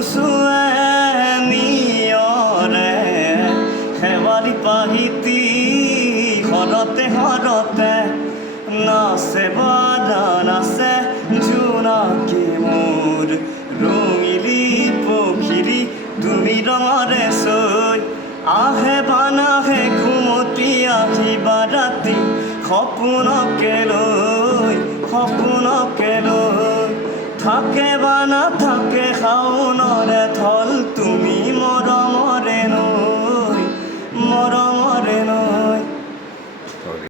চুচুৱে নিয়ৰে শেৱালি পাহিতি হৰতে হৰতে নাচে বাদা নাচে জোনাকী মোৰ ৰঙিলী পখিৰী তুমি ৰঙৰে চৈ আহে বানাহে ঘুমতি আহিবা ৰাতি সপোনকে লৈ থাকে বা নাথাকে শাওনৰে